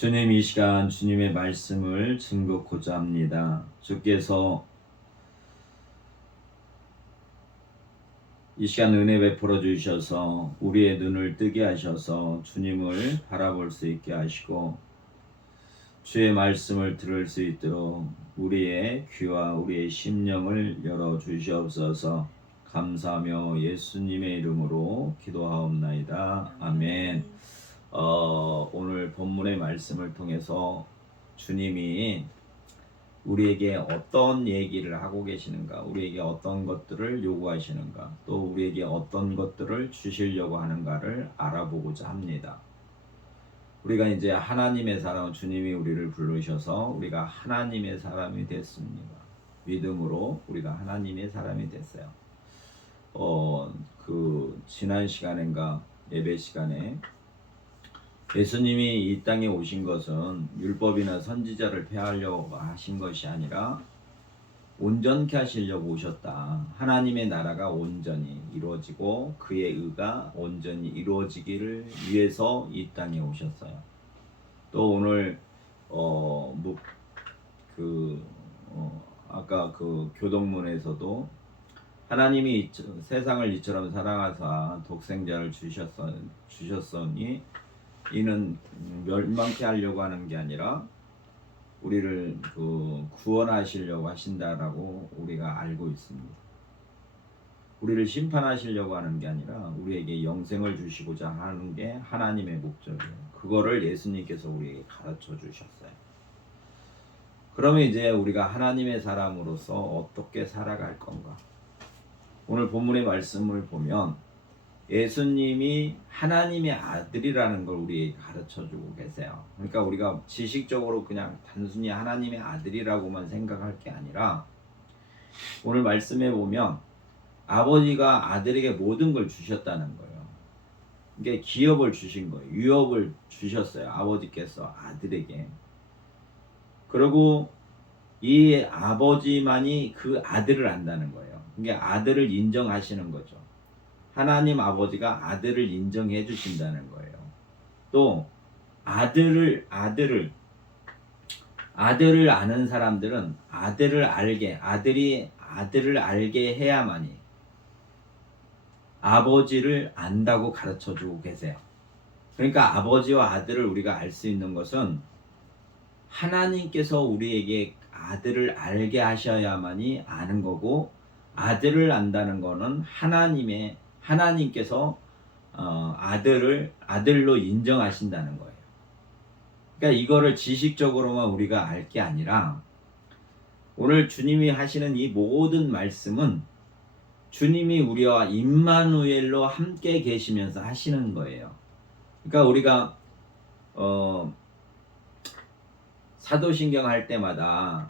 주님, 이 시간 주님의 말씀을 증거코자 합니다. 주께서 이 시간 은혜 베풀어 주셔서 우리의 눈을 뜨게 하셔서 주님을 바라볼 수 있게 하시고 주의 말씀을 들을 수 있도록 우리의 귀와 우리의 심령을 열어 주시옵소서. 감사하며 예수님의 이름으로 기도하옵나이다. 아멘. 오늘 본문의 말씀을 통해서 주님이 우리에게 어떤 얘기를 하고 계시는가, 우리에게 어떤 것들을 요구하시는가, 또 우리에게 어떤 것들을 주시려고 하는가를 알아보고자 합니다. 우리가 이제 하나님의 사람, 주님이 우리를 부르셔서 우리가 하나님의 사람이 됐습니다. 믿음으로 우리가 하나님의 사람이 됐어요. 지난 시간인가 예배 시간에 예수님이 이 땅에 오신 것은 율법이나 선지자를 폐하려고 하신 것이 아니라 온전케 하시려고 오셨다. 하나님의 나라가 온전히 이루어지고 그의 의가 온전히 이루어지기를 위해서 이 땅에 오셨어요. 또 오늘 아까 그 교동문에서도 하나님이 세상을 이처럼 사랑하사 독생자를 주셨으니 이는 멸망케 하려고 하는 게 아니라 우리를 구원하시려고 하신다라고 우리가 알고 있습니다. 우리를 심판하시려고 하는 게 아니라 우리에게 영생을 주시고자 하는 게 하나님의 목적이에요. 그거를 예수님께서 우리에게 가르쳐 주셨어요. 그러면 이제 우리가 하나님의 사람으로서 어떻게 살아갈 건가? 오늘 본문의 말씀을 보면 예수님이 하나님의 아들이라는 걸 우리에게 가르쳐주고 계세요. 그러니까 우리가 지식적으로 그냥 단순히 하나님의 아들이라고만 생각할 게 아니라 오늘 말씀에 보면 아버지가 아들에게 모든 걸 주셨다는 거예요. 이게 기업을 주신 거예요. 유업을 주셨어요. 아버지께서 아들에게. 그리고 이 아버지만이 그 아들을 안다는 거예요. 그러니까 아들을 인정하시는 거죠. 하나님 아버지가 아들을 인정해 주신다는 거예요. 또 아들을 아는 사람들은 아들이 아들을 알게 해야만이 아버지를 안다고 가르쳐 주고 계세요. 그러니까 아버지와 아들을 우리가 알 수 있는 것은 하나님께서 우리에게 아들을 알게 하셔야만이 아는 거고, 아들을 안다는 거는 하나님께서 아들로 인정하신다는 거예요. 그러니까 이거를 지식적으로만 우리가 알 게 아니라 오늘 주님이 하시는 이 모든 말씀은 주님이 우리와 임마누엘로 함께 계시면서 하시는 거예요. 그러니까 우리가 사도신경 할 때마다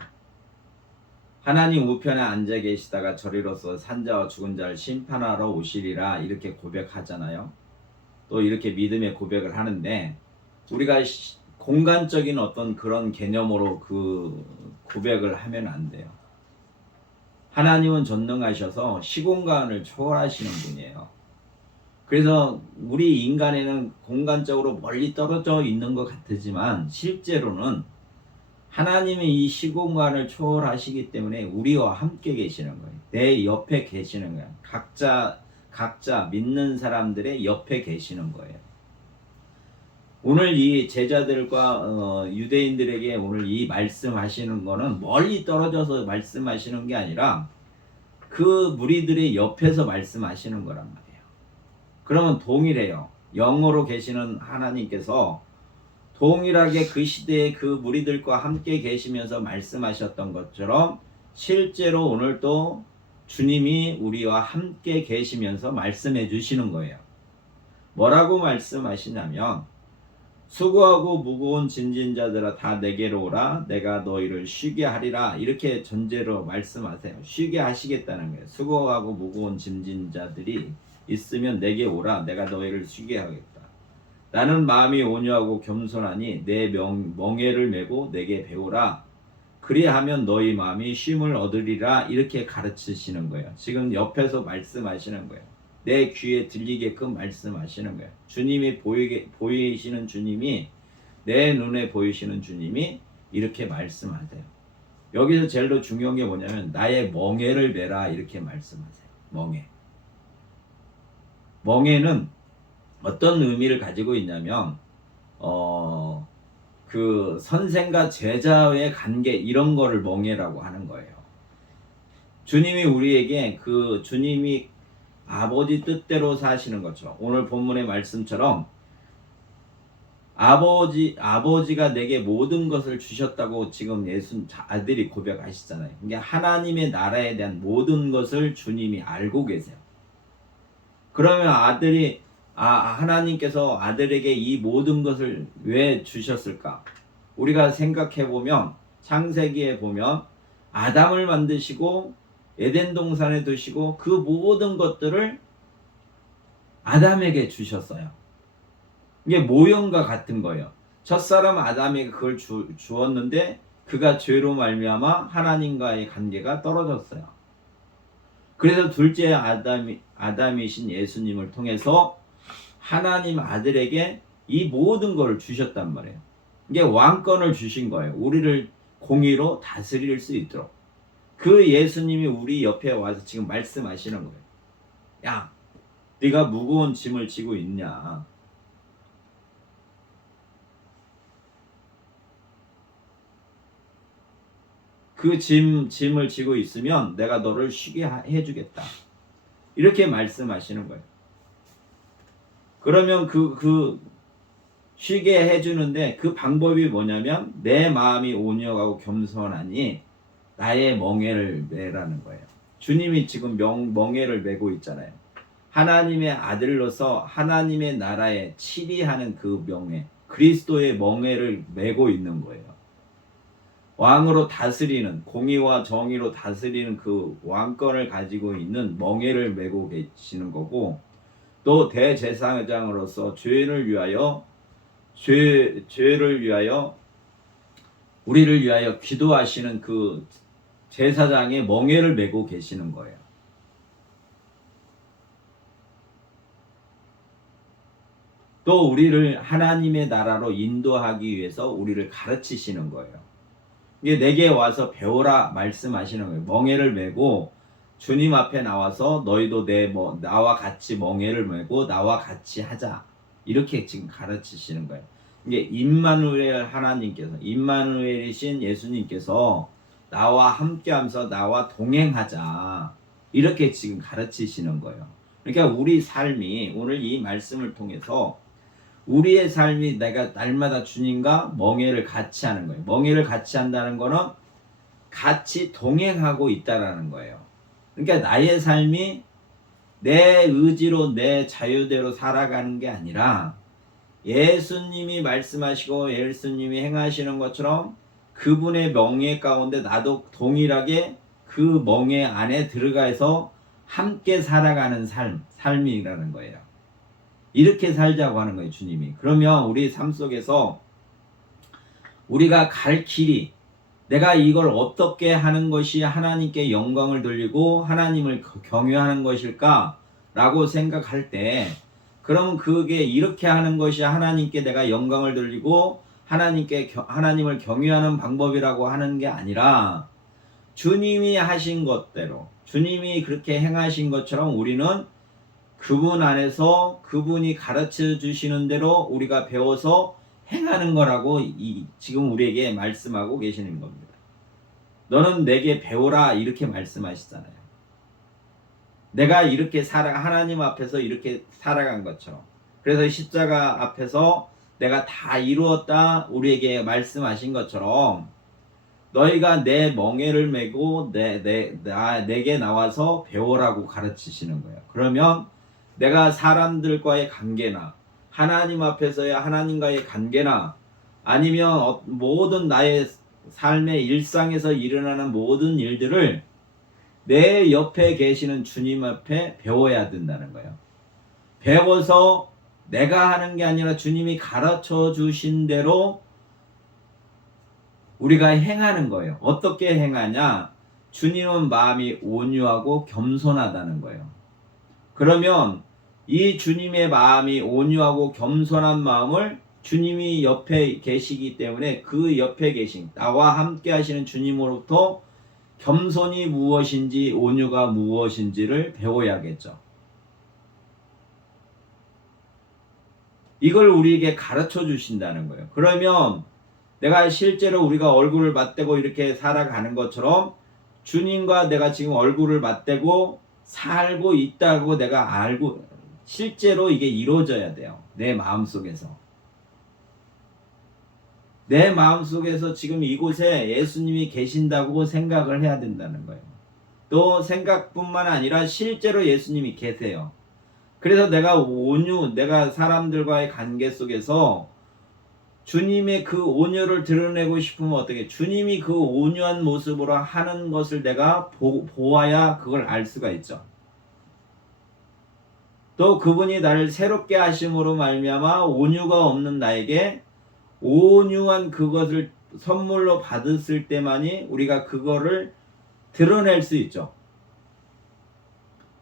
하나님 우편에 앉아 계시다가 저리로서 산자와 죽은 자를 심판하러 오시리라 이렇게 고백하잖아요. 또 이렇게 믿음의 고백을 하는데 우리가 공간적인 어떤 그런 개념으로 그 고백을 하면 안 돼요. 하나님은 전능하셔서 시공간을 초월하시는 분이에요. 그래서 우리 인간에는 공간적으로 멀리 떨어져 있는 것 같지만 실제로는 하나님이 이 시공간을 초월하시기 때문에 우리와 함께 계시는 거예요. 내 옆에 계시는 거예요. 각자 믿는 사람들의 옆에 계시는 거예요. 오늘 이 제자들과 유대인들에게 오늘 이 말씀하시는 거는 멀리 떨어져서 말씀하시는 게 아니라 그 무리들의 옆에서 말씀하시는 거란 말이에요. 그러면 동일해요. 영으로 계시는 하나님께서 동일하게 그 시대에 그 무리들과 함께 계시면서 말씀하셨던 것처럼 실제로 오늘도 주님이 우리와 함께 계시면서 말씀해 주시는 거예요. 뭐라고 말씀하시냐면 수고하고 무거운 짐진 자들아 다 내게로 오라 내가 너희를 쉬게 하리라 이렇게 전제로 말씀하세요. 쉬게 하시겠다는 거예요. 수고하고 무거운 짐진 자들이 있으면 내게 오라 내가 너희를 쉬게 하겠다. 나는 마음이 온유하고 겸손하니 내 멍에를 메고 내게 배우라. 그리하면 너희 마음이 쉼을 얻으리라. 이렇게 가르치시는 거예요. 지금 옆에서 말씀하시는 거예요. 내 귀에 들리게끔 말씀하시는 거예요. 주님이 보이시는 주님이 내 눈에 보이시는 주님이 이렇게 말씀하세요. 여기서 제일 더 중요한 게 뭐냐면 나의 멍에를 메라 이렇게 말씀하세요. 멍에는 어떤 의미를 가지고 있냐면 그 선생과 제자의 관계 이런 거를 멍에라고 하는 거예요. 주님이 우리에게 그 주님이 아버지 뜻대로 사시는 것처럼 오늘 본문의 말씀처럼 아버지가 내게 모든 것을 주셨다고 지금 예수 아들이 고백하시잖아요. 그러니까 하나님의 나라에 대한 모든 것을 주님이 알고 계세요. 그러면 하나님께서 아들에게 이 모든 것을 왜 주셨을까? 우리가 생각해 보면 창세기에 보면 아담을 만드시고 에덴 동산에 두시고 그 모든 것들을 아담에게 주셨어요. 이게 모형과 같은 거예요. 첫사람 아담에게 그걸 주었는데 그가 죄로 말미암아 하나님과의 관계가 떨어졌어요. 그래서 둘째 아담이신 예수님을 통해서 하나님 아들에게 이 모든 걸 주셨단 말이에요. 이게 왕권을 주신 거예요. 우리를 공의로 다스릴 수 있도록. 그 예수님이 우리 옆에 와서 지금 말씀하시는 거예요. 야, 네가 무거운 짐을 지고 있냐? 그 짐을 지고 있으면 내가 너를 쉬게 해주겠다. 이렇게 말씀하시는 거예요. 그러면 그 쉬게 해주는데 그 방법이 뭐냐면 내 마음이 온유하고 겸손하니 나의 멍에를 메라는 거예요. 주님이 지금 멍에를 메고 있잖아요. 하나님의 아들로서 하나님의 나라에 치리하는 그 명예, 그리스도의 멍에를 메고 있는 거예요. 왕으로 다스리는, 공의와 정의로 다스리는 그 왕권을 가지고 있는 멍에를 메고 계시는 거고, 또 대제사장으로서 죄를 위하여 우리를 위하여 기도하시는 그 제사장의 멍에를 메고 계시는 거예요. 또 우리를 하나님의 나라로 인도하기 위해서 우리를 가르치시는 거예요. 이게 내게 와서 배우라 말씀하시는 거예요. 멍에를 메고 주님 앞에 나와서 너희도 나와 같이 멍에를 메고 나와 같이 하자. 이렇게 지금 가르치시는 거예요. 이게 임마누엘 하나님께서, 임마누엘이신 예수님께서 나와 함께하면서 나와 동행하자. 이렇게 지금 가르치시는 거예요. 그러니까 우리 삶이 오늘 이 말씀을 통해서 우리의 삶이 내가 날마다 주님과 멍에를 같이 하는 거예요. 멍에를 같이 한다는 거는 같이 동행하고 있다라는 거예요. 그러니까 나의 삶이 내 의지로 내 자유대로 살아가는 게 아니라 예수님이 말씀하시고 예수님이 행하시는 것처럼 그분의 멍에 가운데 나도 동일하게 그 멍에 안에 들어가서 함께 살아가는 삶이라는 거예요. 이렇게 살자고 하는 거예요, 주님이. 그러면 우리 삶 속에서 우리가 갈 길이 내가 이걸 어떻게 하는 것이 하나님께 영광을 돌리고 하나님을 경외하는 것일까? 라고 생각할 때 그럼 그게 이렇게 하는 것이 하나님께 내가 영광을 돌리고 하나님을 경외하는 방법이라고 하는 게 아니라 주님이 하신 것대로 주님이 그렇게 행하신 것처럼 우리는 그분 안에서 그분이 가르쳐 주시는 대로 우리가 배워서 행하는 거라고 지금 우리에게 말씀하고 계시는 겁니다. 너는 내게 배우라 이렇게 말씀하시잖아요. 내가 이렇게 하나님 앞에서 이렇게 살아간 것처럼. 그래서 십자가 앞에서 내가 다 이루었다 우리에게 말씀하신 것처럼 너희가 내 멍에를 메고 내게 나와서 배우라고 가르치시는 거예요. 그러면 내가 사람들과의 관계나 하나님 앞에서의 하나님과의 관계나 아니면 모든 나의 삶의 일상에서 일어나는 모든 일들을 내 옆에 계시는 주님 앞에 배워야 된다는 거예요. 배워서 내가 하는 게 아니라 주님이 가르쳐 주신 대로 우리가 행하는 거예요. 어떻게 행하냐? 주님은 마음이 온유하고 겸손하다는 거예요. 그러면 이 주님의 마음이 온유하고 겸손한 마음을 주님이 옆에 계시기 때문에 그 옆에 계신 나와 함께 하시는 주님으로부터 겸손이 무엇인지 온유가 무엇인지를 배워야겠죠. 이걸 우리에게 가르쳐 주신다는 거예요. 그러면 내가 실제로 우리가 얼굴을 맞대고 이렇게 살아가는 것처럼 주님과 내가 지금 얼굴을 맞대고 살고 있다고 내가 알고 실제로 이게 이루어져야 돼요. 내 마음속에서. 내 마음속에서 지금 이곳에 예수님이 계신다고 생각을 해야 된다는 거예요. 또 생각뿐만 아니라 실제로 예수님이 계세요. 그래서 내가 사람들과의 관계 속에서 주님의 그 온유를 드러내고 싶으면 어떻게 주님이 그 온유한 모습으로 하는 것을 내가 보아야 그걸 알 수가 있죠. 또 그분이 나를 새롭게 하심으로 말미암아 온유가 없는 나에게 온유한 그것을 선물로 받았을 때만이 우리가 그거를 드러낼 수 있죠.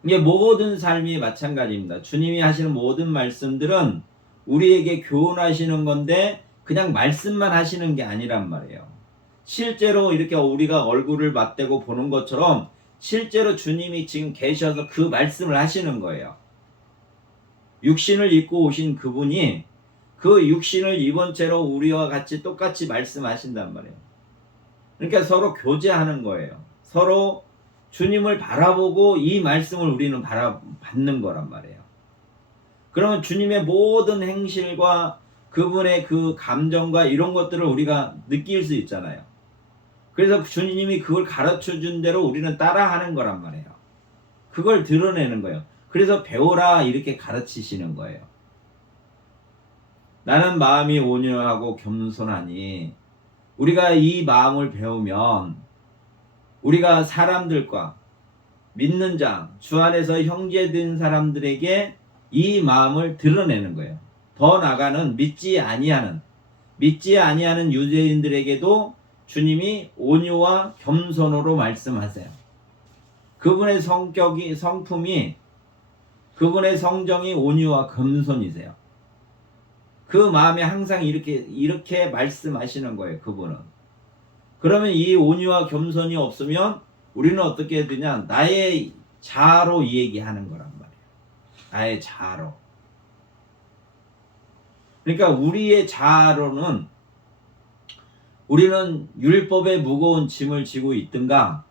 이게 모든 삶이 마찬가지입니다. 주님이 하시는 모든 말씀들은 우리에게 교훈하시는 건데 그냥 말씀만 하시는 게 아니란 말이에요. 실제로 이렇게 우리가 얼굴을 맞대고 보는 것처럼 실제로 주님이 지금 계셔서 그 말씀을 하시는 거예요. 육신을 입고 오신 그분이 그 육신을 입은 채로 우리와 같이 똑같이 말씀하신단 말이에요. 그러니까 서로 교제하는 거예요. 서로 주님을 바라보고 이 말씀을 우리는 받는 거란 말이에요. 그러면 주님의 모든 행실과 그분의 그 감정과 이런 것들을 우리가 느낄 수 있잖아요. 그래서 주님이 그걸 가르쳐 준 대로 우리는 따라하는 거란 말이에요. 그걸 드러내는 거예요. 그래서 배우라 이렇게 가르치시는 거예요. 나는 마음이 온유하고 겸손하니 우리가 이 마음을 배우면 우리가 사람들과 믿는 자, 주 안에서 형제된 사람들에게 이 마음을 드러내는 거예요. 더 나아가는 믿지 아니하는 유대인들에게도 주님이 온유와 겸손으로 말씀하세요. 그분의 성품이 그분의 성정이 온유와 겸손이세요. 그 마음에 항상 이렇게 말씀하시는 거예요. 그분은. 그러면 이 온유와 겸손이 없으면 우리는 어떻게 되냐? 나의 자아로 얘기하는 거란 말이에요. 나의 자아로. 그러니까 우리의 자아로는 우리는 율법의 무거운 짐을 지고 있든가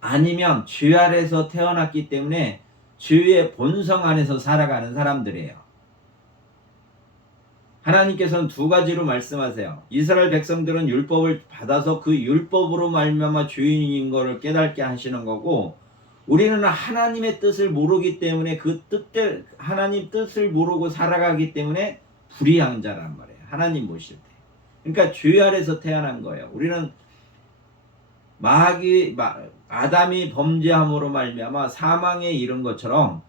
아니면 죄 아래서 태어났기 때문에 죄의 본성 안에서 살아가는 사람들이에요. 하나님께서는 두 가지로 말씀하세요. 이스라엘 백성들은 율법을 받아서 그 율법으로 말미암아 죄인인 것을 깨닫게 하시는 거고 우리는 하나님의 뜻을 모르기 때문에 하나님 뜻을 모르고 살아가기 때문에 불의한 자란 말이에요. 하나님 보실 때. 그러니까 죄 아래서 태어난 거예요. 우리는 아담이 범죄함으로 말미암아 사망에 이른 것처럼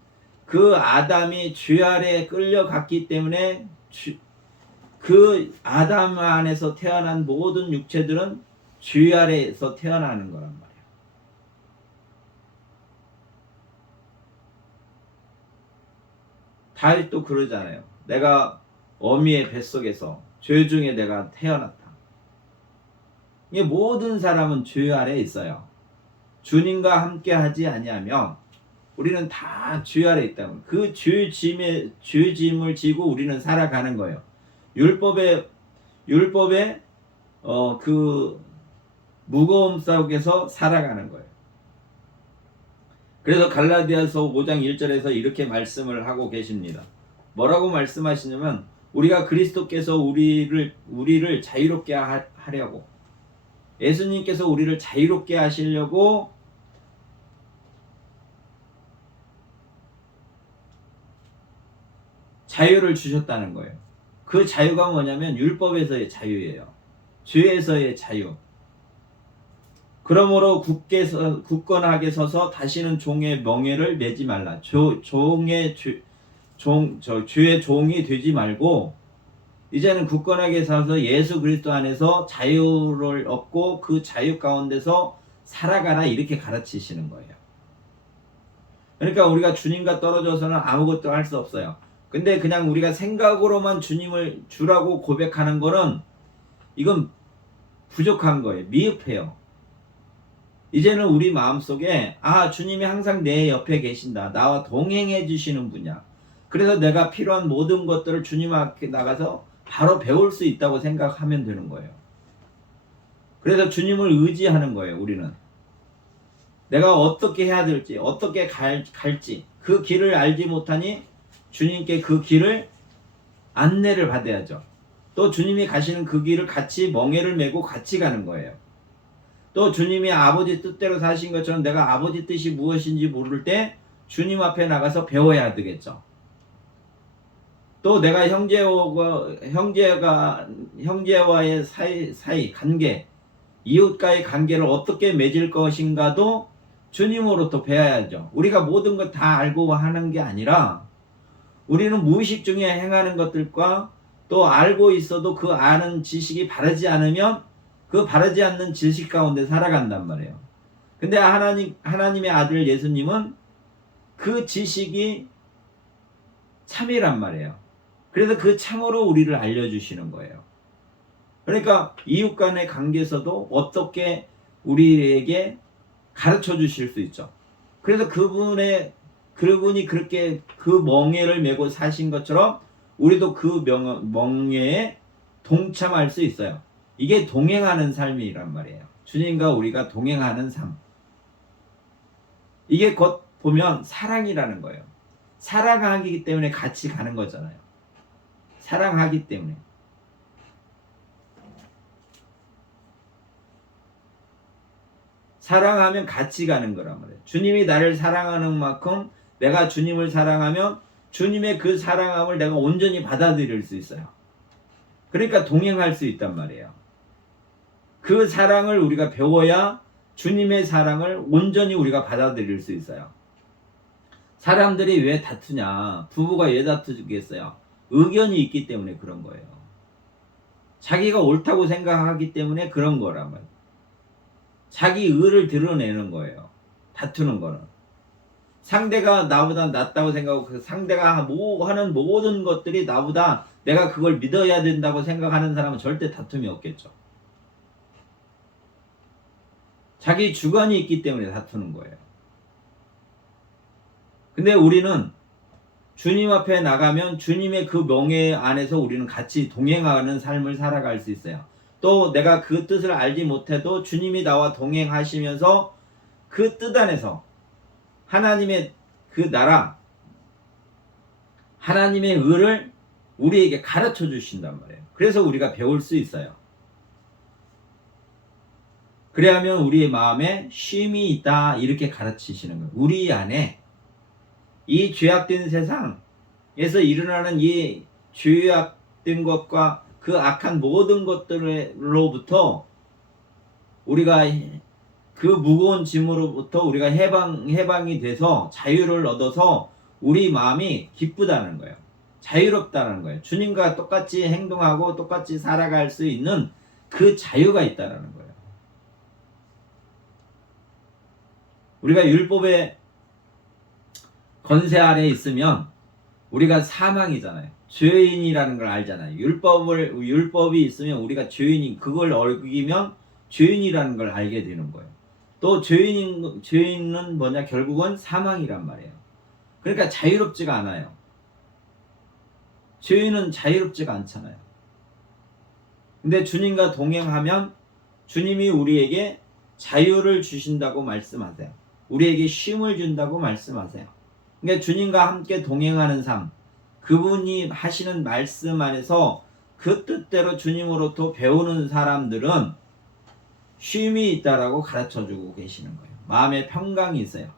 그 아담이 죄 아래에 끌려갔기 때문에 그 아담 안에서 태어난 모든 육체들은 죄 아래에서 태어나는 거란 말이에요. 다윗도 그러잖아요. 내가 어미의 뱃속에서 죄 중에 내가 태어났다. 이게 모든 사람은 죄 아래에 있어요. 주님과 함께 하지 아니하면 우리는 다 죄 아래에 있다고. 그 죄짐을 지고 우리는 살아가는 거예요. 율법의 그 무거움 속에서 살아가는 거예요. 그래서 갈라디아서 5장 1절에서 이렇게 말씀을 하고 계십니다. 뭐라고 말씀하시냐면 우리가 그리스도께서 우리를 자유롭게 하려고 예수님께서 우리를 자유롭게 하시려고 자유를 주셨다는 거예요. 그 자유가 뭐냐면 율법에서의 자유예요. 죄에서의 자유. 그러므로 굳건하게 서서 다시는 종의 멍에를 매지 말라. 죄의 종이 되지 말고 이제는 굳건하게 서서 예수 그리스도 안에서 자유를 얻고 그 자유 가운데서 살아가라 이렇게 가르치시는 거예요. 그러니까 우리가 주님과 떨어져서는 아무것도 할 수 없어요. 근데 그냥 우리가 생각으로만 주님을 주라고 고백하는 거는 이건 부족한 거예요. 미흡해요. 이제는 우리 마음속에 주님이 항상 내 옆에 계신다. 나와 동행해 주시는 분이야. 그래서 내가 필요한 모든 것들을 주님 앞에 나가서 바로 배울 수 있다고 생각하면 되는 거예요. 그래서 주님을 의지하는 거예요. 우리는 내가 어떻게 해야 될지, 어떻게 갈지 그 길을 알지 못하니 주님께 그 길을 안내를 받아야죠. 또 주님이 가시는 그 길을 같이 멍에를 메고 같이 가는 거예요. 또 주님이 아버지 뜻대로 사신 것처럼 내가 아버지 뜻이 무엇인지 모를 때 주님 앞에 나가서 배워야 되겠죠. 또 내가 형제와의 사이 관계, 이웃과의 관계를 어떻게 맺을 것인가도 주님으로부터 배워야죠. 우리가 모든 것 다 알고 하는 게 아니라 우리는 무의식 중에 행하는 것들과 또 알고 있어도 그 아는 지식이 바르지 않으면 그 바르지 않는 지식 가운데 살아간단 말이에요. 근데 하나님의 아들 예수님은 그 지식이 참이란 말이에요. 그래서 그 참으로 우리를 알려주시는 거예요. 그러니까 이웃 간의 관계에서도 어떻게 우리에게 가르쳐 주실 수 있죠. 그래서 그분이 그렇게 그 멍에를 메고 사신 것처럼 우리도 그 멍에에 동참할 수 있어요. 이게 동행하는 삶이란 말이에요. 주님과 우리가 동행하는 삶. 이게 곧 보면 사랑이라는 거예요. 사랑하기 때문에 같이 가는 거잖아요. 사랑하기 때문에. 사랑하면 같이 가는 거란 말이에요. 주님이 나를 사랑하는 만큼 내가 주님을 사랑하면 주님의 그 사랑함을 내가 온전히 받아들일 수 있어요. 그러니까 동행할 수 있단 말이에요. 그 사랑을 우리가 배워야 주님의 사랑을 온전히 우리가 받아들일 수 있어요. 사람들이 왜 다투냐? 부부가 왜 다투겠어요? 의견이 있기 때문에 그런 거예요. 자기가 옳다고 생각하기 때문에 그런 거란 말이에요. 자기 의를 드러내는 거예요. 다투는 거는. 상대가 나보다 낫다고 생각하고 그 상대가 하는 모든 것들이 나보다 내가 그걸 믿어야 된다고 생각하는 사람은 절대 다툼이 없겠죠. 자기 주관이 있기 때문에 다투는 거예요. 근데 우리는 주님 앞에 나가면 주님의 그 명예 안에서 우리는 같이 동행하는 삶을 살아갈 수 있어요. 또 내가 그 뜻을 알지 못해도 주님이 나와 동행하시면서 그 뜻 안에서 하나님의 그 나라, 하나님의 의를 우리에게 가르쳐 주신단 말이에요. 그래서 우리가 배울 수 있어요. 그래야면 우리의 마음에 쉼이 있다 이렇게 가르치시는 거예요. 우리 안에 이 죄악된 세상에서 일어나는 이 죄악된 것과 그 악한 모든 것들로부터 우리가 그 무거운 짐으로부터 우리가 해방이 돼서 자유를 얻어서 우리 마음이 기쁘다는 거예요. 자유롭다는 거예요. 주님과 똑같이 행동하고 똑같이 살아갈 수 있는 그 자유가 있다는 거예요. 우리가 율법의 건세 아래 있으면 우리가 사망이잖아요. 죄인이라는 걸 알잖아요. 율법이 있으면 우리가 그걸 어기면 죄인이라는 걸 알게 되는 거예요. 또 죄인은 뭐냐? 결국은 사망이란 말이에요. 그러니까 자유롭지가 않아요. 죄인은 자유롭지가 않잖아요. 근데 주님과 동행하면 주님이 우리에게 자유를 주신다고 말씀하세요. 우리에게 쉼을 준다고 말씀하세요. 그러니까 주님과 함께 동행하는 삶, 그분이 하시는 말씀 안에서 그 뜻대로 주님으로부터 배우는 사람들은 쉼이 있다라고 가르쳐주고 계시는 거예요. 마음에 평강이 있어요.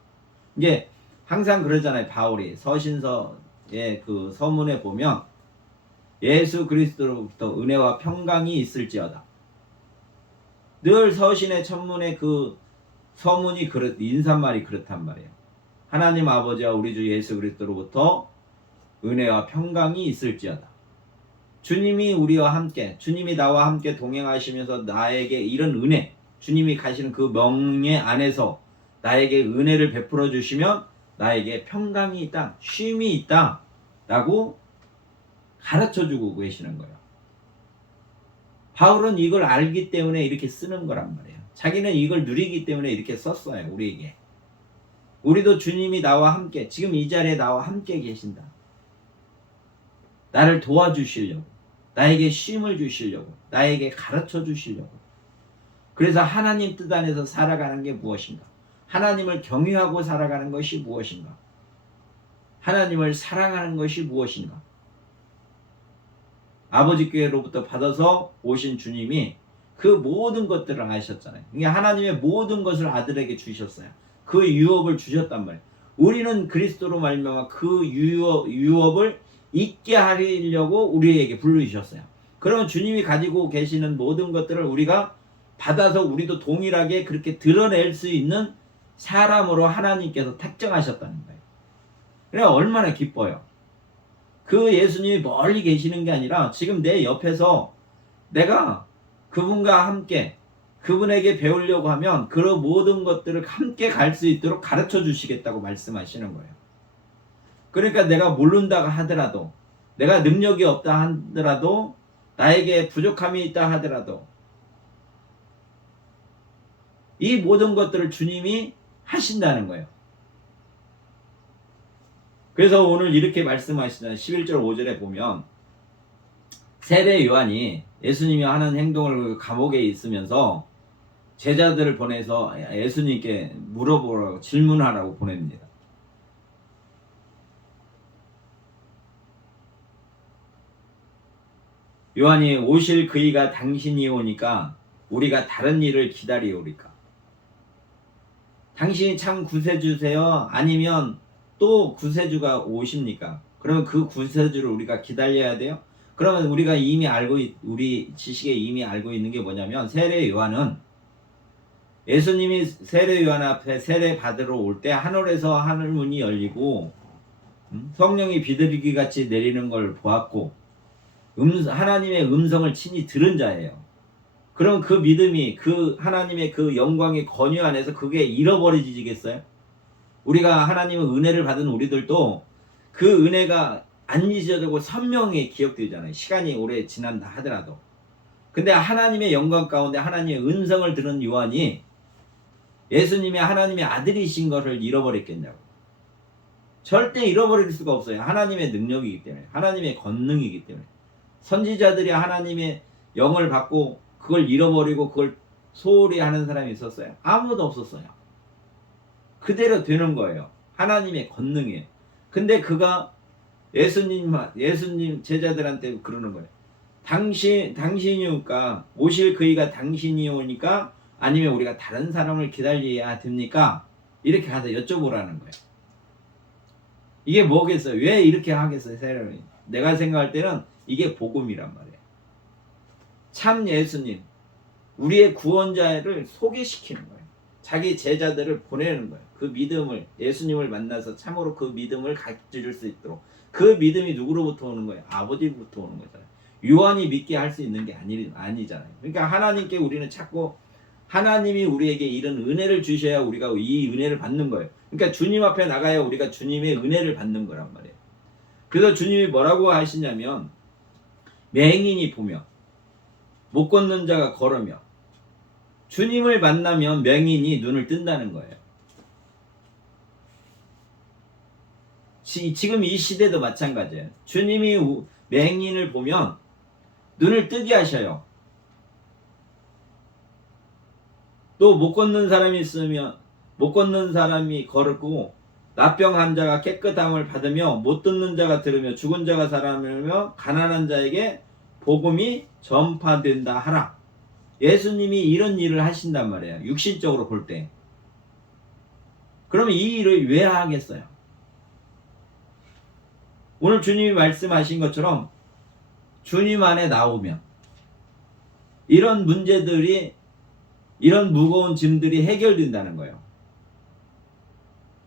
이게 항상 그러잖아요. 바울이 서신서의 그 서문에 보면 예수 그리스도로부터 은혜와 평강이 있을지어다. 늘 서신의 첫문에 그 서문이 인사말이 그렇단 말이에요. 하나님 아버지와 우리 주 예수 그리스도로부터 은혜와 평강이 있을지어다. 주님이 우리와 함께, 주님이 나와 함께 동행하시면서 나에게 이런 은혜, 주님이 가시는 그 명예 안에서 나에게 은혜를 베풀어 주시면 나에게 평강이 있다, 쉼이 있다 라고 가르쳐주고 계시는 거예요. 바울은 이걸 알기 때문에 이렇게 쓰는 거란 말이에요. 자기는 이걸 누리기 때문에 이렇게 썼어요. 우리에게. 우리도 주님이 나와 함께, 지금 이 자리에 나와 함께 계신다. 나를 도와주시려고, 나에게 쉼을 주시려고, 나에게 가르쳐 주시려고. 그래서 하나님 뜻 안에서 살아가는 게 무엇인가? 하나님을 경외하고 살아가는 것이 무엇인가? 하나님을 사랑하는 것이 무엇인가? 아버지 교회로부터 받아서 오신 주님이 그 모든 것들을 아셨잖아요. 그러니까 하나님의 모든 것을 아들에게 주셨어요. 그 유업을 주셨단 말이에요. 우리는 그리스도로 말미암아 그 유업을 있게 하려고 우리에게 부르셨어요. 그러면 주님이 가지고 계시는 모든 것들을 우리가 받아서 우리도 동일하게 그렇게 드러낼 수 있는 사람으로 하나님께서 택정하셨다는 거예요. 그래 얼마나 기뻐요. 그 예수님이 멀리 계시는 게 아니라 지금 내 옆에서 내가 그분과 함께 그분에게 배우려고 하면 그 모든 것들을 함께 갈 수 있도록 가르쳐 주시겠다고 말씀하시는 거예요. 그러니까 내가 모른다 하더라도, 내가 능력이 없다 하더라도, 나에게 부족함이 있다 하더라도 이 모든 것들을 주님이 하신다는 거예요. 그래서 오늘 이렇게 말씀하시잖아요. 11절 5절에 보면 세례 요한이 예수님이 하는 행동을 감옥에 있으면서 제자들을 보내서 예수님께 물어보라고 질문하라고 보냅니다. 요한이 오실 그이가 당신이 오니까 우리가 다른 일을 기다리오리까? 당신이 참 구세주세요? 아니면 또 구세주가 오십니까? 그러면 그 구세주를 우리가 기다려야 돼요? 그러면 우리가 이미 우리 지식에 이미 알고 있는 게 뭐냐면 세례 요한은 예수님이 세례 요한 앞에 세례 받으러 올 때 하늘에서 하늘문이 열리고 성령이 비둘기 같이 내리는 걸 보았고 하나님의 음성을 친히 들은 자예요. 그럼 그 믿음이 그 하나님의 그 영광의 권유 안에서 그게 잃어버리지겠어요? 우리가 하나님의 은혜를 받은 우리들도 그 은혜가 안 잊어지고 선명히 기억되잖아요. 시간이 오래 지난다 하더라도. 근데 하나님의 영광 가운데 하나님의 음성을 들은 요한이 예수님이 하나님의 아들이신 것을 잃어버렸겠냐고. 절대 잃어버릴 수가 없어요. 하나님의 능력이기 때문에, 하나님의 권능이기 때문에. 선지자들이 하나님의 영을 받고 그걸 잃어버리고 그걸 소홀히 하는 사람이 있었어요? 아무도 없었어요. 그대로 되는 거예요. 하나님의 권능이에요. 근데 그가 예수님 제자들한테 그러는 거예요. 당신이 오니까 오실 그이가 당신이 오니까 아니면 우리가 다른 사람을 기다려야 됩니까? 이렇게 가서 여쭤보라는 거예요. 이게 뭐겠어요? 왜 이렇게 하겠어요? 세례를. 내가 생각할 때는 이게 복음이란 말이에요. 참 예수님, 우리의 구원자를 소개시키는 거예요. 자기 제자들을 보내는 거예요. 그 믿음을, 예수님을 만나서 참으로 그 믿음을 가질 수 있도록. 그 믿음이 누구로부터 오는 거예요? 아버지로부터 오는 거잖아요. 요한이 믿게 할 수 있는 게 아니잖아요. 그러니까 하나님께 우리는 찾고 하나님이 우리에게 이런 은혜를 주셔야 우리가 이 은혜를 받는 거예요. 그러니까 주님 앞에 나가야 우리가 주님의 은혜를 받는 거란 말이에요. 그래서 주님이 뭐라고 하시냐면 맹인이 보며 못 걷는 자가 걸으며 주님을 만나면 맹인이 눈을 뜬다는 거예요. 지금 이 시대도 마찬가지예요. 주님이 맹인을 보면 눈을 뜨게 하셔요. 또 못 걷는 사람이 있으면 못 걷는 사람이 걸고 납병 환자가 깨끗함을 받으며 못 듣는 자가 들으며 죽은 자가 살아나며 가난한 자에게 복음이 전파된다 하라. 예수님이 이런 일을 하신단 말이에요. 육신적으로 볼 때. 그러면 이 일을 왜 하겠어요? 오늘 주님이 말씀하신 것처럼 주님 안에 나오면 이런 문제들이, 이런 무거운 짐들이 해결된다는 거예요.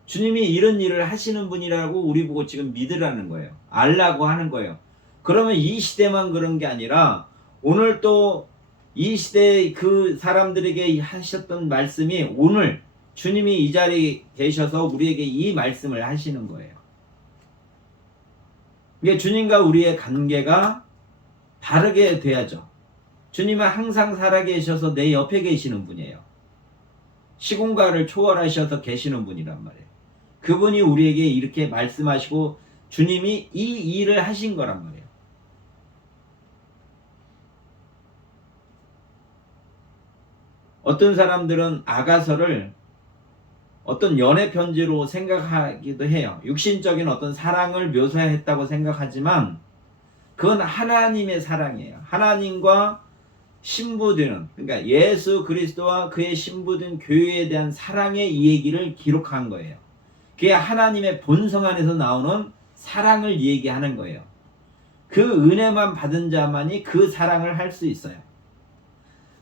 주님이 이런 일을 하시는 분이라고 우리 보고 지금 믿으라는 거예요. 알라고 하는 거예요. 그러면 이 시대만 그런 게 아니라 오늘 또 이 시대의 그 사람들에게 하셨던 말씀이 오늘 주님이 이 자리에 계셔서 우리에게 이 말씀을 하시는 거예요. 이게 주님과 우리의 관계가 다르게 돼야죠. 주님은 항상 살아계셔서 내 옆에 계시는 분이에요. 시공간을 초월하셔서 계시는 분이란 말이에요. 그분이 우리에게 이렇게 말씀하시고 주님이 이 일을 하신 거란 말이에요. 어떤 사람들은 아가서를 어떤 연애 편지로 생각하기도 해요. 육신적인 어떤 사랑을 묘사했다고 생각하지만 그건 하나님의 사랑이에요. 하나님과 신부되는, 그러니까 예수 그리스도와 그의 신부된 교회에 대한 사랑의 이 얘기를 기록한 거예요. 그게 하나님의 본성 안에서 나오는 사랑을 얘기하는 거예요. 그 은혜만 받은 자만이 그 사랑을 할 수 있어요.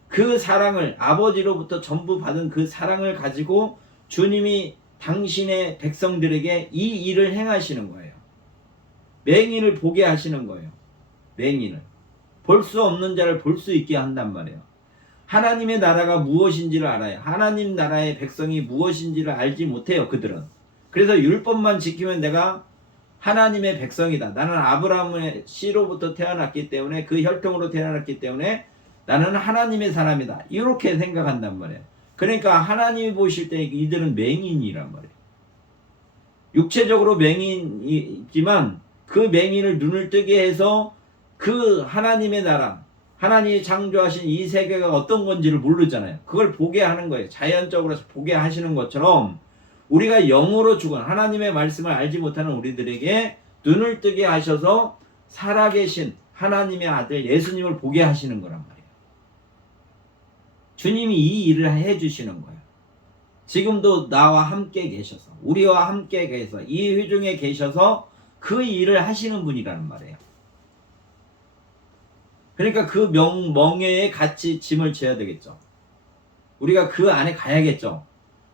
그 사랑을 아버지로부터 전부 받은 그 사랑을 가지고 주님이 당신의 백성들에게 이 일을 행하시는 거예요. 맹인을 보게 하시는 거예요. 맹인을. 볼 수 없는 자를 볼 수 있게 한단 말이에요. 하나님의 나라가 무엇인지를 알아요. 하나님 나라의 백성이 무엇인지를 알지 못해요. 그들은. 그래서 율법만 지키면 내가 하나님의 백성이다. 나는 아브라함의 씨로부터 태어났기 때문에, 그 혈통으로 태어났기 때문에 나는 하나님의 사람이다. 이렇게 생각한단 말이에요. 그러니까 하나님이 보실 때 이들은 맹인이란 말이에요. 육체적으로 맹인이지만 그 맹인을 눈을 뜨게 해서 그 하나님의 나라, 하나님이 창조하신 이 세계가 어떤 건지를 모르잖아요. 그걸 보게 하는 거예요. 자연적으로 보게 하시는 것처럼 우리가 영으로 죽은 하나님의 말씀을 알지 못하는 우리들에게 눈을 뜨게 하셔서 살아계신 하나님의 아들 예수님을 보게 하시는 거란 말이에요. 주님이 이 일을 해주시는 거예요. 지금도 나와 함께 계셔서, 우리와 함께 계셔서, 이 회중에 계셔서 그 일을 하시는 분이라는 말이에요. 그러니까 그 멍에에 같이 짐을 져야 되겠죠. 우리가 그 안에 가야겠죠.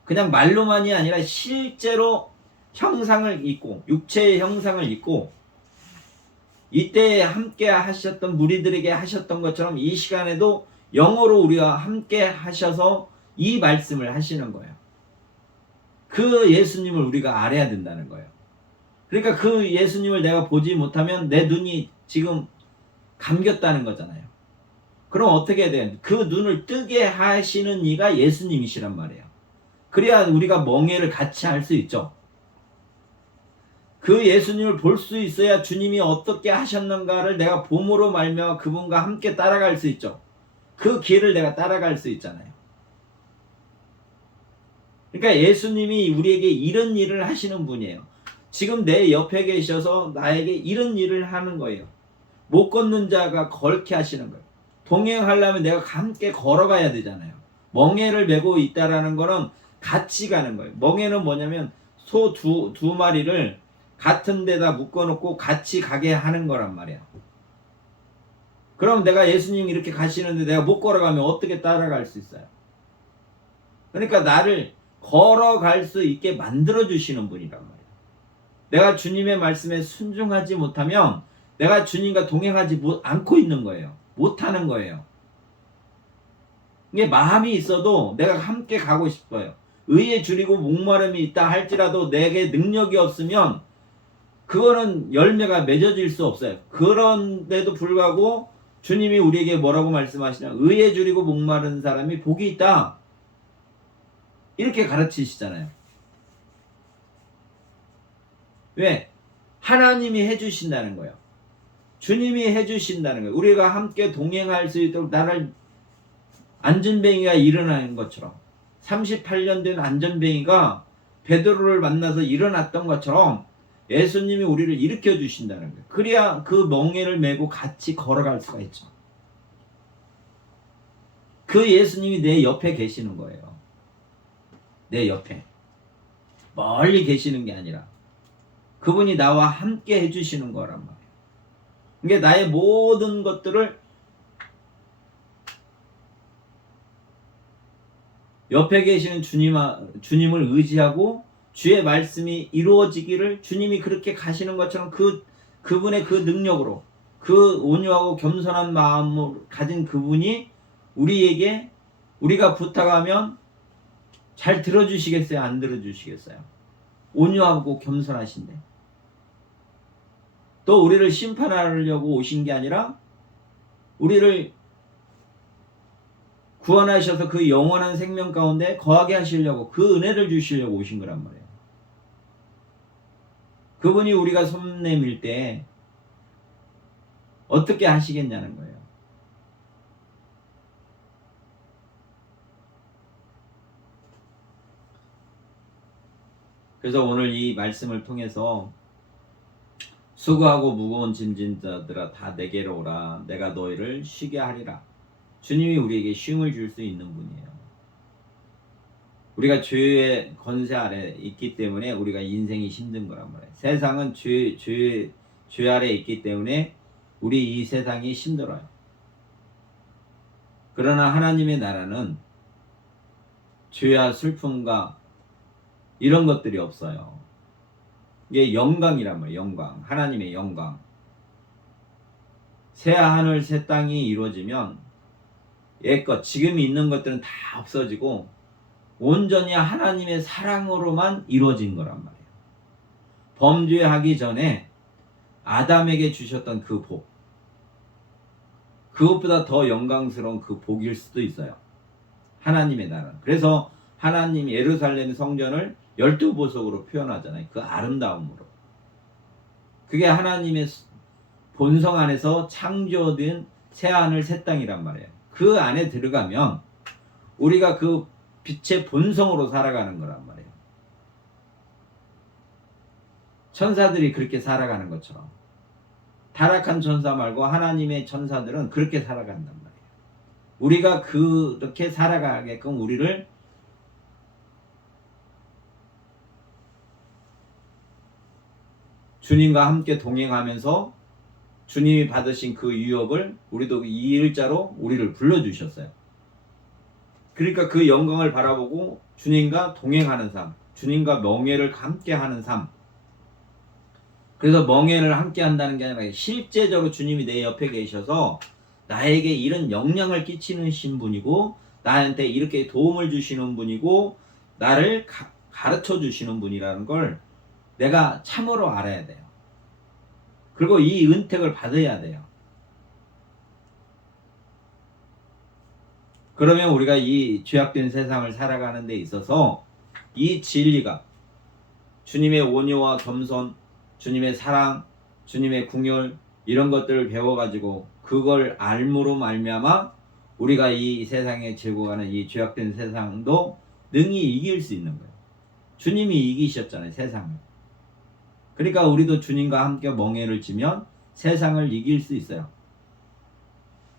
그냥 말로만이 아니라 실제로 형상을 입고, 육체의 형상을 입고, 이때 함께 하셨던 무리들에게 하셨던 것처럼 이 시간에도 영어로 우리와 함께 하셔서 이 말씀을 하시는 거예요. 그 예수님을 우리가 알아야 된다는 거예요. 그러니까 그 예수님을 내가 보지 못하면 내 눈이 지금 감겼다는 거잖아요. 그럼 어떻게 해야 돼요? 그 눈을 뜨게 하시는 이가 예수님이시란 말이에요. 그래야 우리가 멍에를 같이 할 수 있죠. 그 예수님을 볼 수 있어야 주님이 어떻게 하셨는가를 내가 봄으로 말며 그분과 함께 따라갈 수 있죠. 그 길을 내가 따라갈 수 있잖아요. 그러니까 예수님이 우리에게 이런 일을 하시는 분이에요. 지금 내 옆에 계셔서 나에게 이런 일을 하는 거예요. 못 걷는 자가 걸게 하시는 거예요. 동행하려면 내가 함께 걸어가야 되잖아요. 멍에를 메고 있다라는 거는 같이 가는 거예요. 멍에는 뭐냐면 소 두 마리를 같은 데다 묶어놓고 같이 가게 하는 거란 말이야. 그럼 내가 예수님이 이렇게 가시는데 내가 못 걸어가면 어떻게 따라갈 수 있어요? 그러니까 나를 걸어갈 수 있게 만들어주시는 분이란 말이야. 내가 주님의 말씀에 순종하지 못하면 내가 주님과 동행하지 않고 있는 거예요. 못하는 거예요. 이게 마음이 있어도 내가 함께 가고 싶어요. 의에 줄이고 목마름이 있다 할지라도 내게 능력이 없으면 그거는 열매가 맺어질 수 없어요. 그런데도 불구하고 주님이 우리에게 뭐라고 말씀하시냐? 의에 줄이고 목마른 사람이 복이 있다. 이렇게 가르치시잖아요. 왜? 하나님이 해주신다는 거예요. 주님이 해주신다는 거예요. 우리가 함께 동행할 수 있도록 나를 안전뱅이가 일어나는 것처럼 38년 된 안전뱅이가 베드로를 만나서 일어났던 것처럼 예수님이 우리를 일으켜 주신다는 거예요. 그래야 그 멍에를 메고 같이 걸어갈 수가 있죠. 그 예수님이 내 옆에 계시는 거예요. 내 옆에. 멀리 계시는 게 아니라 그분이 나와 함께 해주시는 거란 말이에요. 그러니까 나의 모든 것들을 옆에 계시는 주님을 의지하고 주의 말씀이 이루어지기를 주님이 그렇게 가시는 것처럼 그분의 그 능력으로 그 온유하고 겸손한 마음을 가진 그분이 우리에게 우리가 부탁하면 잘 들어주시겠어요? 안 들어주시겠어요? 온유하고 겸손하신데. 또 우리를 심판하려고 오신 게 아니라 우리를 구원하셔서 그 영원한 생명 가운데 거하게 하시려고 그 은혜를 주시려고 오신 거란 말이에요. 그분이 우리가 손 내밀 때 어떻게 하시겠냐는 거예요. 그래서 오늘 이 말씀을 통해서 수고하고 무거운 짐진 자들아 다 내게로 오라. 내가 너희를 쉬게 하리라. 주님이 우리에게 쉼을 줄 수 있는 분이에요. 우리가 죄의 권세 아래 있기 때문에 우리가 인생이 힘든 거란 말이에요. 세상은 죄 아래 있기 때문에 우리 이 세상이 힘들어요. 그러나 하나님의 나라는 죄와 슬픔과 이런 것들이 없어요. 이게 영광이란 말이에요. 영광. 하나님의 영광. 새 하늘 새 땅이 이루어지면 옛것 지금 있는 것들은 다 없어지고 온전히 하나님의 사랑으로만 이루어진 거란 말이에요. 범죄하기 전에 아담에게 주셨던 그 복, 그것보다 더 영광스러운 그 복일 수도 있어요. 하나님의 나라. 그래서 하나님 예루살렘 성전을 12보석으로 표현하잖아요. 그 아름다움으로. 그게 하나님의 본성 안에서 창조된 새하늘 새 땅이란 말이에요. 그 안에 들어가면 우리가 그 빛의 본성으로 살아가는 거란 말이에요. 천사들이 그렇게 살아가는 것처럼. 타락한 천사 말고 하나님의 천사들은 그렇게 살아간단 말이에요. 우리가 그렇게 살아가게끔 우리를 주님과 함께 동행하면서 주님이 받으신 그 유업을 우리도 이 일자로 우리를 불러주셨어요. 그러니까 그 영광을 바라보고 주님과 동행하는 삶, 주님과 멍에를 함께하는 삶. 그래서 멍에를 함께한다는 게 아니라 실제적으로 주님이 내 옆에 계셔서 나에게 이런 영향을 끼치는 분이고 나한테 이렇게 도움을 주시는 분이고 나를 가르쳐 주시는 분이라는 걸 내가 참으로 알아야 돼요. 그리고 이 은택을 받아야 돼요. 그러면 우리가 이 죄악된 세상을 살아가는 데 있어서 이 진리가 주님의 온유와 겸손, 주님의 사랑, 주님의 궁율 이런 것들을 배워가지고 그걸 알므로 말미암아 우리가 이 세상에 지고 가는 이 죄악된 세상도 능히 이길 수 있는 거예요. 주님이 이기셨잖아요, 세상을. 그러니까 우리도 주님과 함께 멍에를 지면 세상을 이길 수 있어요.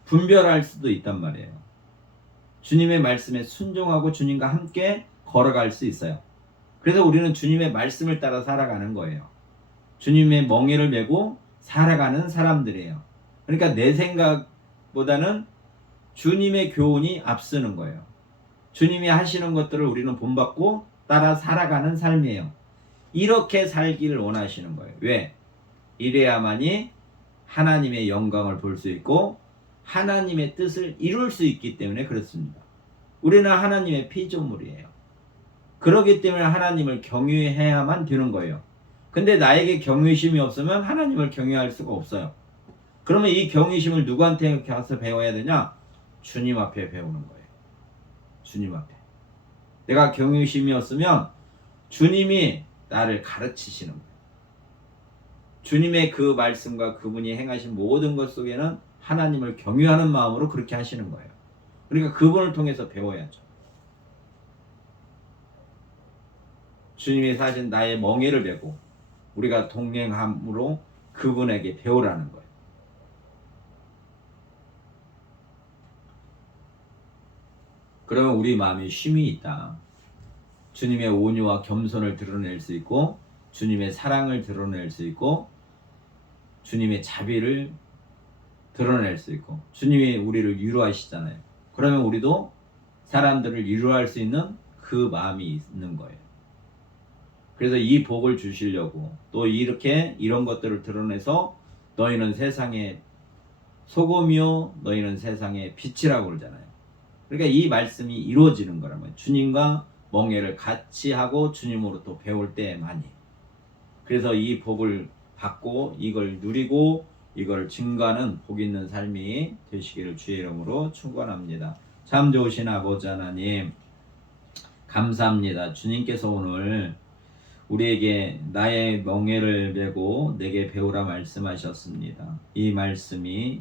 분별할 수도 있단 말이에요. 주님의 말씀에 순종하고 주님과 함께 걸어갈 수 있어요. 그래서 우리는 주님의 말씀을 따라 살아가는 거예요. 주님의 멍에를 메고 살아가는 사람들이에요. 그러니까 내 생각보다는 주님의 교훈이 앞서는 거예요. 주님이 하시는 것들을 우리는 본받고 따라 살아가는 삶이에요. 이렇게 살기를 원하시는 거예요. 왜? 이래야만이 하나님의 영광을 볼 수 있고 하나님의 뜻을 이룰 수 있기 때문에 그렇습니다. 우리는 하나님의 피조물이에요. 그렇기 때문에 하나님을 경외해야만 되는 거예요. 근데 나에게 경외심이 없으면 하나님을 경외할 수가 없어요. 그러면 이 경외심을 누구한테 가서 배워야 되냐? 주님 앞에 배우는 거예요. 주님 앞에. 내가 경외심이 없으면 주님이 나를 가르치시는 거예요. 주님의 그 말씀과 그분이 행하신 모든 것 속에는 하나님을 경외하는 마음으로 그렇게 하시는 거예요. 그러니까 그분을 통해서 배워야죠. 주님이 사신 나의 멍에를 메고 우리가 동행함으로 그분에게 배우라는 거예요. 그러면 우리 마음에 쉼이 있다. 주님의 온유와 겸손을 드러낼 수 있고 주님의 사랑을 드러낼 수 있고 주님의 자비를 드러낼 수 있고 주님이 우리를 위로하시잖아요. 그러면 우리도 사람들을 위로할 수 있는 그 마음이 있는 거예요. 그래서 이 복을 주시려고 또 이렇게 이런 것들을 드러내서 너희는 세상의 소금이요 너희는 세상의 빛이라고 그러잖아요. 그러니까 이 말씀이 이루어지는 거라면 주님과 멍에를 같이 하고 주님으로 또 배울 때만이. 그래서 이 복을 받고 이걸 누리고 이걸 증거하는 복 있는 삶이 되시기를 주의 이름으로 축원합니다. 참 좋으신 아버지 하나님 감사합니다. 주님께서 오늘 우리에게 나의 멍에를 메고 내게 배우라 말씀하셨습니다. 이 말씀이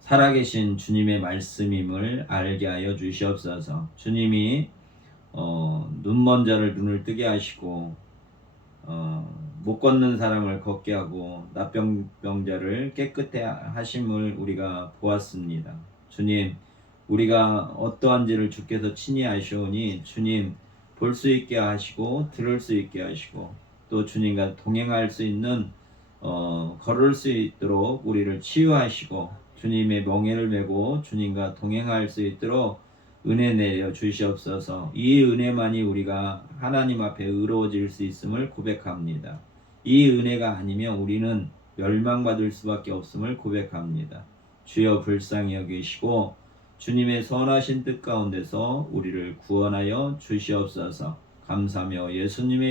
살아계신 주님의 말씀임을 알게 하여 주시옵소서. 주님이 눈먼 자를 눈을 뜨게 하시고 못 걷는 사람을 걷게 하고 나병자를 깨끗해 하심을 우리가 보았습니다. 주님, 우리가 어떠한지를 주께서 친히 아시오니 주님 볼 수 있게 하시고 들을 수 있게 하시고 또 주님과 동행할 수 있는 걸을 수 있도록 우리를 치유하시고 주님의 멍에를 메고 주님과 동행할 수 있도록 은혜 내려 주시옵소서. 이 은혜만이 우리가 하나님 앞에 의로워질 수 있음을 고백합니다. 이 은혜가 아니면 우리는 멸망받을 수밖에 없음을 고백합니다. 주여 불쌍히 여기시고 주님의 선하신 뜻 가운데서 우리를 구원하여 주시옵소서. 감사하며 예수님의